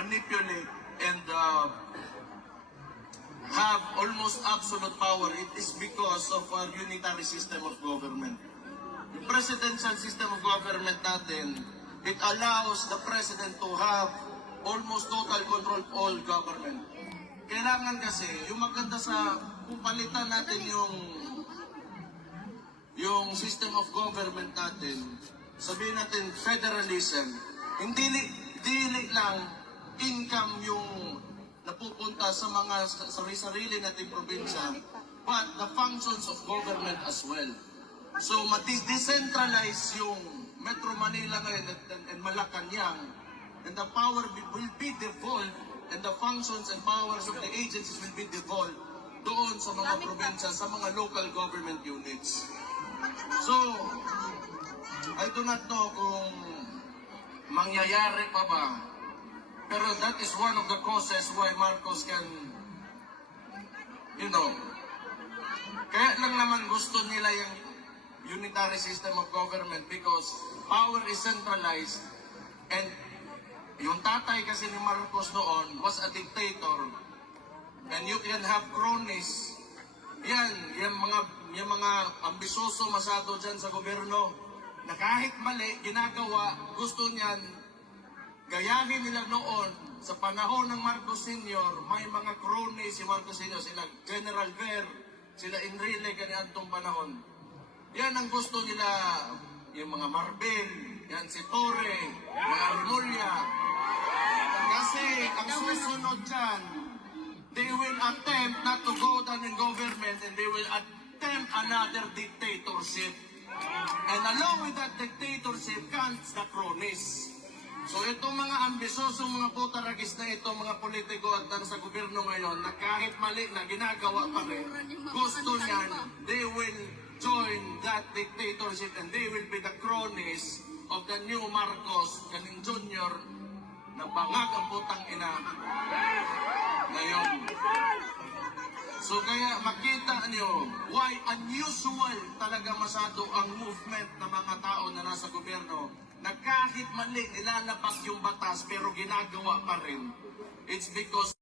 manipulate and uh, have almost absolute power, it is because of our unitary system of government. Yung presidential system of government natin, it allows the president to have almost total control of all government. Kailangan kasi, yung maganda sa, kung palitan natin yung yung system of government natin, sabihin natin federalism, hindi dili lang income yung napupunta sa mga sa- sarili-sarili nating probinsya, but the functions of government as well. So, mati-decentralize yung Metro Manila ngayon and, and, and Malacanang, and the power be- will be devolved, and the functions and powers of the agencies will be devolved doon sa mga probinsya, sa mga local government units. So, I do not know kung mangyayari pa ba. Pero that is one of the causes why Marcos can, you know, kaya lang naman gusto nila yung unitary system of government because power is centralized and yung tatay kasi ni Marcos noon was a dictator. And you can have cronies. Yan, yung mga, yung mga ambisoso masado dyan sa gobyerno na kahit mali, ginagawa, gusto niyan, gayahin nila noon sa panahon ng Marcos Sr., may mga cronies si Marcos Sr., sila General Ver, sila Enrile, kaniantong panahon. Yan ang gusto nila, yung mga Marbel, yan si Torre, mga Rimulya. Kasi ang susunod dyan, they will attempt not to go down in government and they will attempt another dictatorship. And along with that dictatorship comes the cronies. So itong mga ambisosong mga putaragis na ito, mga politiko at nasa gobyerno ngayon, na kahit mali na ginagawa pa rin, gusto niyan, they will join that dictatorship and they will be the cronies of the new Marcos, kaning Junior, na bangag ang putang ina ngayon. So kaya makita niyo why unusual talaga masado ang movement ng mga tao na nasa gobyerno na kahit mali nilalabag yung batas pero ginagawa pa rin. It's because